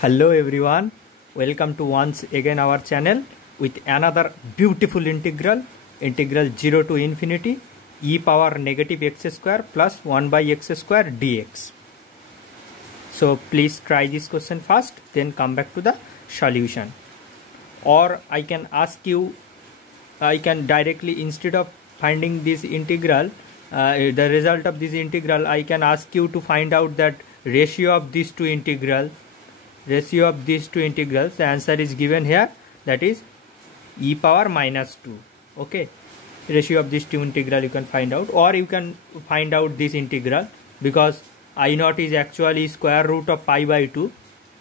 Hello everyone, welcome to once again our channel with another beautiful integral 0 to infinity e power negative x square plus 1 by x square dx. So please try this question first, then come back to the solution. Or I can ask you, I can directly, instead of finding this integral, the result of this integral, I can ask you to find out that ratio of these two integrals. The answer is given here, that is e power minus 2. Okay, ratio of these two integral you can find out, or you can find out this integral, because I naught is actually square root of pi by 2.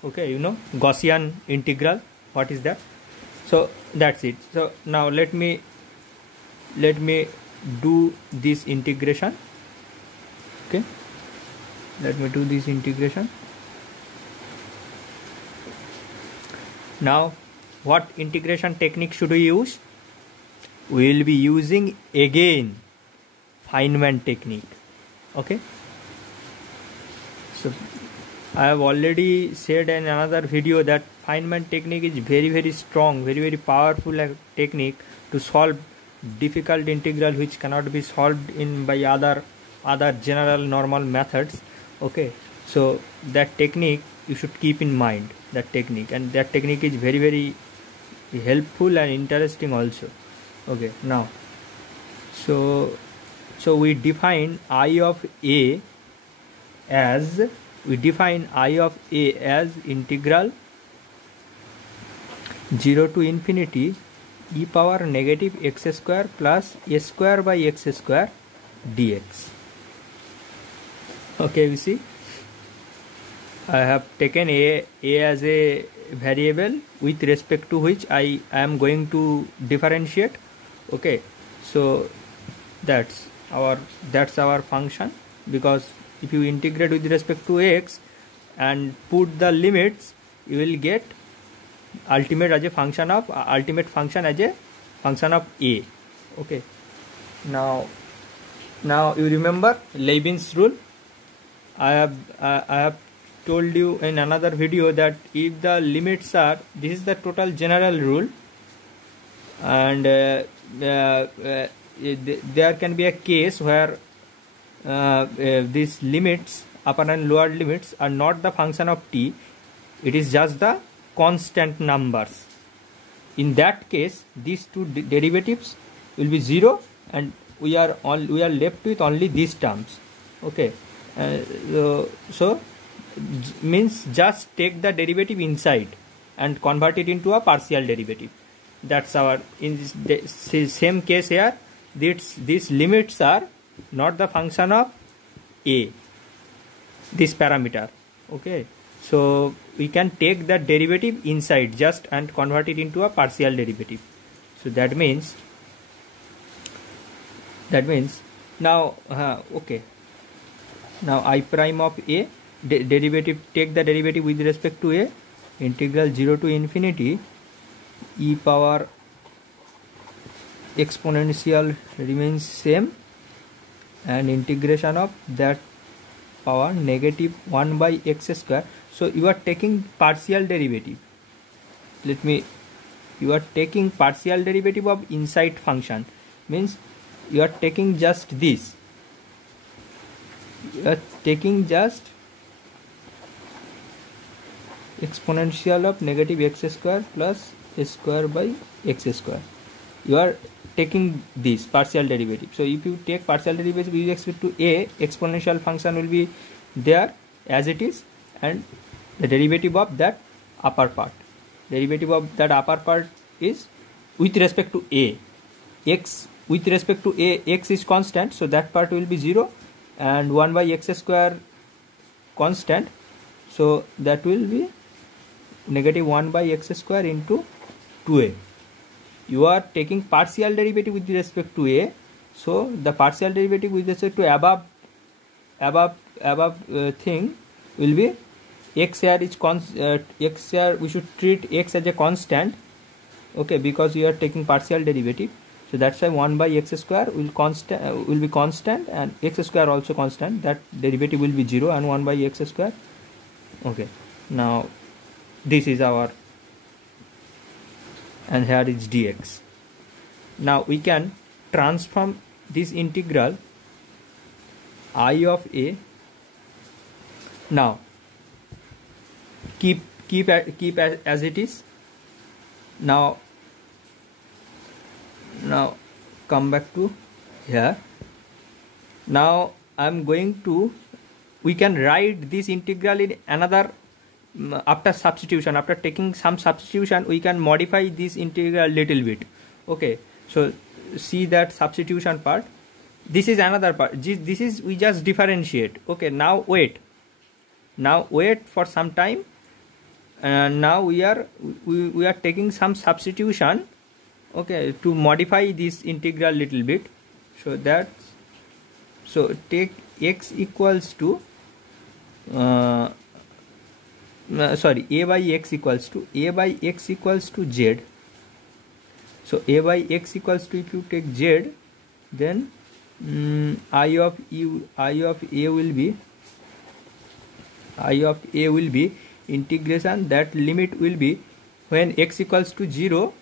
Okay, you know Gaussian integral, what is that? So that's it. So now let me do this integration. Okay, let me do this integration. Now what integration technique should we use? We will be using again Feynman technique. Okay, so I have already said in another video that Feynman technique is very strong, very powerful technique to solve difficult integral which cannot be solved by other general normal methods. Okay, so that technique you should keep in mind, that technique, and that technique is very helpful and interesting also. Okay, now so we define I of a as integral 0 to infinity e power negative x square plus a square by x square dx. Okay, we see I have taken a as a variable with respect to which I am going to differentiate. Okay, so that's our function, because if you integrate with respect to x and put the limits, you will get ultimate function as a function of a. Okay, now you remember Leibniz rule. I have told you in another video that if the limits are, this is the total general rule, and there can be a case where these limits, upper and lower limits, are not the function of t, it is just the constant numbers. In that case, these two derivatives will be 0, and we are left with only these terms. Okay, so means just take the derivative inside and convert it into a partial derivative. That's our, in this same case here, these limits are not the function of a, this parameter. Okay, so we can take the derivative inside just and convert it into a partial derivative. So that means now okay, now I prime of a derivative, take the derivative with respect to a, integral 0 to infinity e power exponential remains same, and integration of that power negative 1 by x square. So you are taking partial derivative. You are taking partial derivative of inside function, means you are taking just this. You are taking just exponential of negative x square plus a square by x square. You are taking this partial derivative. So if you take partial derivative with respect to a, exponential function will be there as it is, and the derivative of that upper part. Derivative of that upper part is with respect to a. X with respect to a, x is constant, so that part will be 0, and 1 by x square constant, so that will be negative 1 by x square into 2a. You are taking partial derivative with respect to a, so the partial derivative with respect to above thing will be x here is x here, we should treat x as a constant. Okay, because you are taking partial derivative, so that's why 1 by x square will be constant, and x square also constant, that derivative will be 0, and 1 by x square. Okay, now this is our, and here is dx. Now we can transform this integral I of a. Now keep as it is. Now come back to here. Now I am going to, we can write this integral in another, after substitution, after taking some substitution, we can modify this integral little bit. Okay, so see that substitution part. This is another part. This is, we just differentiate. Okay, now wait for some time, and now we are taking some substitution, okay, to modify this integral little bit. So that, so take x equals to a by x equals to z. So a by x equals to, if you take z, then I of a will be integration, that limit will be when x equals to 0,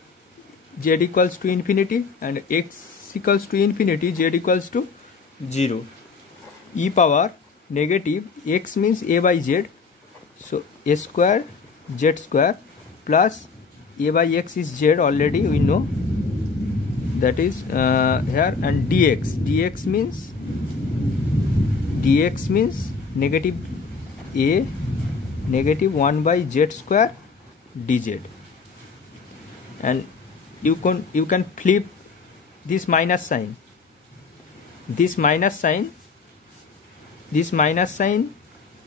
z equals to infinity, and x equals to infinity, z equals to 0, e power negative x means a by z, so a square z square plus a by x is z, already we know, that is here, and dx means negative a negative 1 by z square dz. And you can flip this minus sign. This minus sign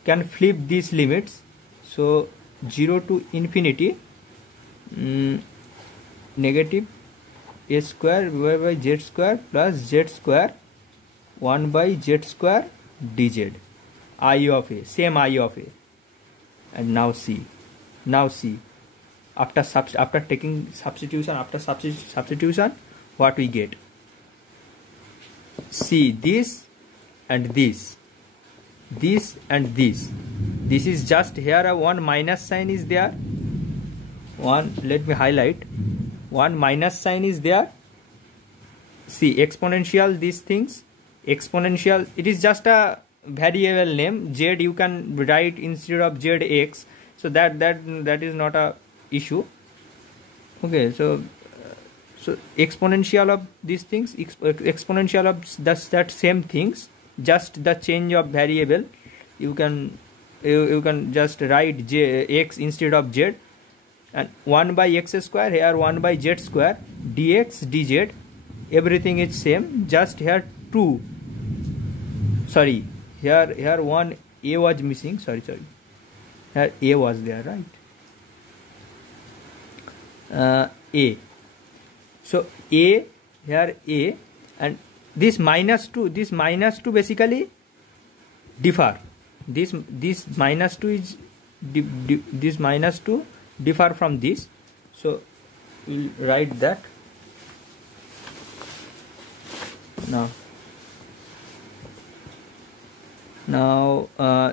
can flip these limits. So 0 to infinity, negative a square divided by z square plus z square 1 by z square dz, I of a, same I of a. And now see, after taking substitution, what we get? See, this and this and this is just here, a one minus sign is there, one, let me highlight, one minus sign is there. See, exponential, these things, exponential, it is just a variable name, z you can write instead of zx, so that is not a issue. Okay, so exponential of these things, exponential of that same things, just the change of variable, you can just write x instead of z, and 1 by x square, here 1 by z square, dx dz, everything is same, just here 2, sorry, here one a was missing, sorry, here a was there, right? A, so a, here a, and this minus 2 basically differ, this minus 2 is this minus 2 differ from this, so we'll write that now.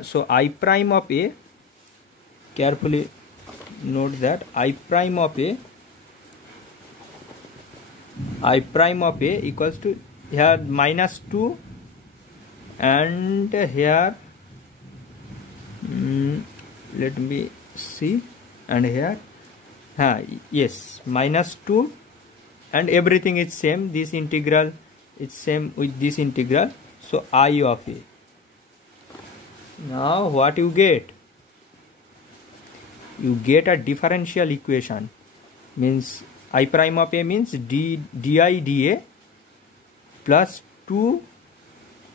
So I prime of a, carefully note that I prime of a equals to, here minus 2, and here let me see, and here yes, minus 2, and everything is same, this integral is same with this integral, so I of a. Now what you get? You get a differential equation, means I prime of a means di dA plus 2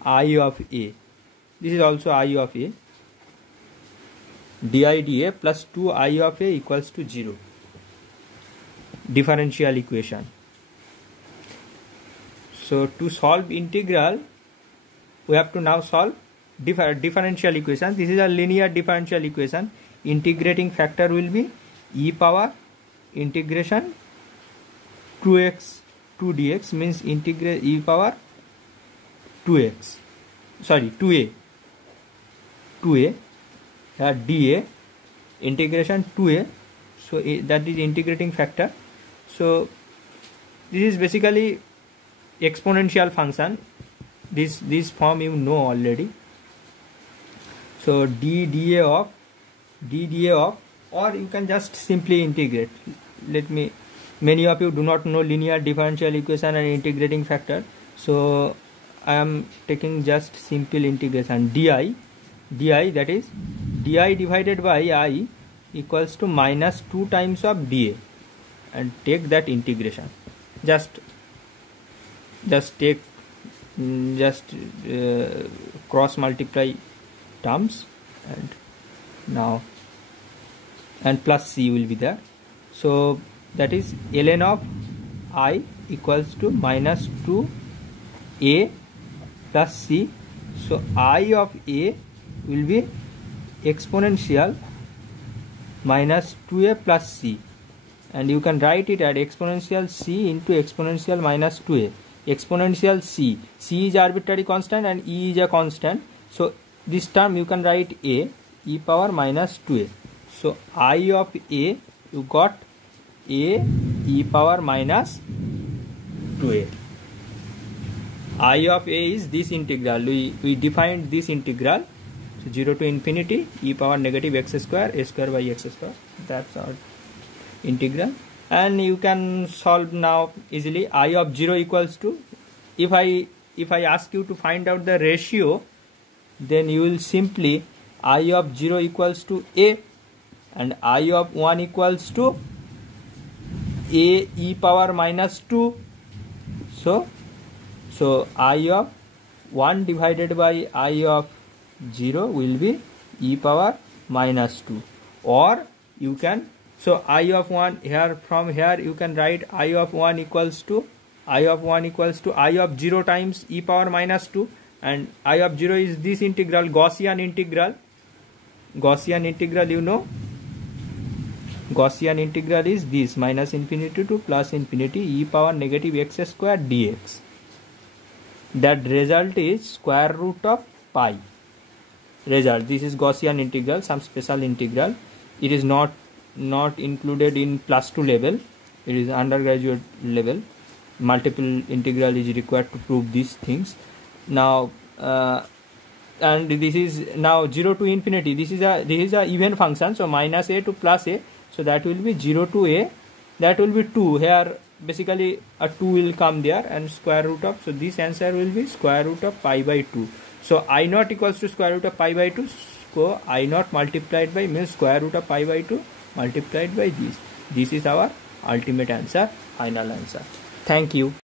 I of a. This is also I of a. Di dA plus 2 I of a equals to 0. Differential equation. So to solve integral, we have to now solve differential equation. This is a linear differential equation. Integrating factor will be e power integration 2x 2 dx, means integrate e power 2x, sorry 2a here dA integration 2a, so that is integrating factor. So this is basically exponential function. This form you know already. So dda of, or you can just simply integrate. Many of you do not know linear differential equation and integrating factor, so I am taking just simple integration. di, that is di divided by I equals to minus 2 times of dA, and take that integration. Just take cross multiply terms, and now and plus c will be there. So that is ln of I equals to minus 2a plus c. So I of a will be exponential minus 2a plus c, and you can write it at exponential c into exponential minus 2a. Exponential c is arbitrary constant and e is a constant, so this term you can write a e power minus 2a. So I of a, you got a e power minus 2a. I of a is this integral. We defined this integral. So 0 to infinity e power negative x square a square by x square. That's our integral. And you can solve now easily. I of 0 equals to, if I ask you to find out the ratio, then you will simply I of 0 equals to a, and I of 1 equals to a e power minus 2. So I of 1 divided by I of 0 will be e power minus 2. Or you can, so I of 1 here, from here you can write I of 1 equals to I of 0 times e power minus 2, and I of 0 is this integral, Gaussian integral. You know, Gaussian integral is this, minus infinity to plus infinity e power negative x square dx. That result is square root of pi. Result, this is Gaussian integral, some special integral. It is not included in plus 2 level. It is undergraduate level. Multiple integral is required to prove these things. Now and this is now 0 to infinity. This is a even function, so minus a to plus a, so that will be 0 to a, that will be 2. Here basically a 2 will come there, and square root of, so this answer will be square root of pi by 2. So I naught equals to square root of pi by 2, so I naught multiplied by means square root of pi by 2 multiplied by this. This is our ultimate answer, final answer. Thank you.